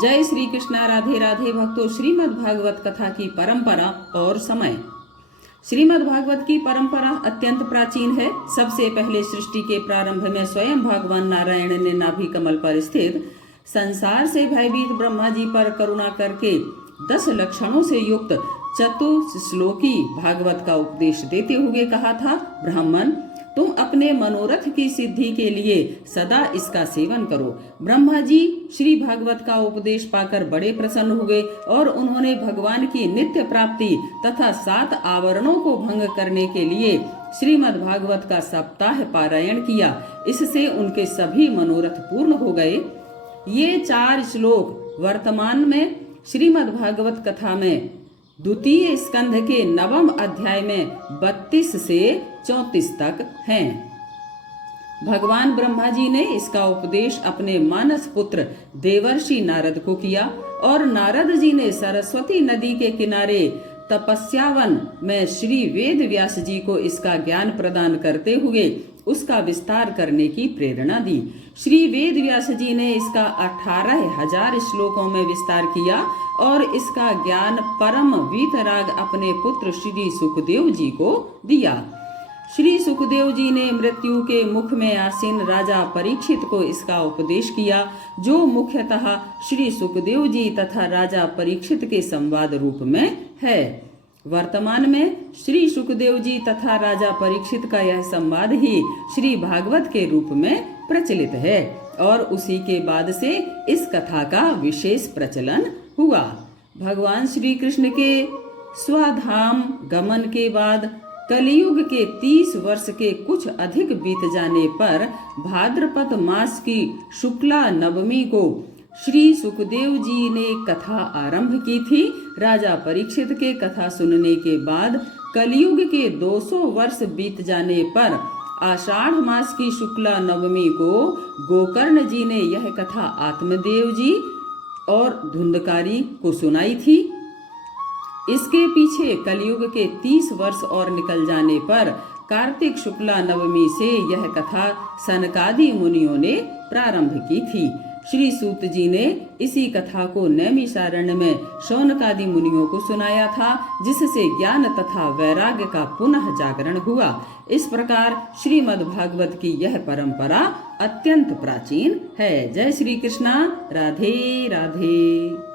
जय श्री कृष्णा। राधे राधे भक्तों। श्रीमद् भागवत कथा की परंपरा और समय। श्रीमद् भागवत की परंपरा अत्यंत प्राचीन है। सबसे पहले सृष्टि के प्रारंभ में स्वयं भगवान नारायण ने नाभि कमल पर स्थित संसार से भयभीत ब्रह्मा जी पर करुणा करके 10 लक्षणों से युक्त चतुश्लोकी भागवत का उपदेश देते हुए कहा था, ब्राह्मण, तुम अपने मनोरथ की सिद्धि के लिए सदा इसका सेवन करो। ब्रह्मा जी श्री भागवत का उपदेश पाकर बड़े प्रसन्न हुए और उन्होंने भगवान की नित्य प्राप्ति तथा 7 आवरणों को भंग करने के लिए श्रीमद् भागवत का सप्ताह पारायण किया। इससे उनके सभी मनोरथ पूर्ण हो गए। ये 4 श्लोक वर्तमान में श्रीमद् भागवत कथा में द्वितीय स्कंध के 9वें अध्याय में 32 से 34 तक हैं। भगवान ब्रह्मा जी ने इसका उपदेश अपने मानस पुत्र देवर्षि नारद को किया और नारद जी ने सरस्वती नदी के किनारे तपस्यावन में श्री वेद व्यास जी को इसका ज्ञान प्रदान करते हुए उसका विस्तार करने की प्रेरणा दी। श्री वेद व्यास जी ने इसका 18,000 श्लोकों में विस्तार किया और इसका ज्ञान परम वीतराग अपने पुत्र श्री सुखदेव जी को दिया। श्री सुखदेव जी ने मृत्यु के मुख में आसीन राजा परीक्षित को इसका उपदेश किया, जो मुख्यतः श्री सुखदेव जी तथा राजा परीक्षित के संवाद रूप में है। वर्तमान में श्री सुखदेव जी तथा राजा परीक्षित का यह संवाद ही श्री भागवत के रूप में प्रचलित है और उसी के बाद से इस कथा का विशेष प्रचलन हुआ। भगवान श्री कृष्ण के स्वधाम गमन के बाद कलियुग के 30 वर्ष के कुछ अधिक बीत जाने पर भाद्रपद मास की शुक्ला नवमी को श्री सुखदेव जी ने कथा आरंभ की थी। राजा परीक्षित के कथा सुनने के बाद कलियुग के 200 वर्ष बीत जाने पर आषाढ़ मास की शुक्ला नवमी को गोकर्ण जी ने यह कथा आत्मदेव जी और धुंधकारी को सुनाई थी। इसके पीछे कलियुग के 30 वर्ष और निकल जाने पर कार्तिक शुक्ला नवमी से यह कथा सनकादि मुनियों ने प्रारंभ की थी। श्री सूत जी ने इसी कथा को नैमिषारण्य में शौनकादि मुनियों को सुनाया था, जिससे ज्ञान तथा वैराग्य का पुनः जागरण हुआ। इस प्रकार श्रीमद् भागवत की यह परंपरा अत्यंत प्राचीन है। जय श्री कृष्णा। राधे राधे।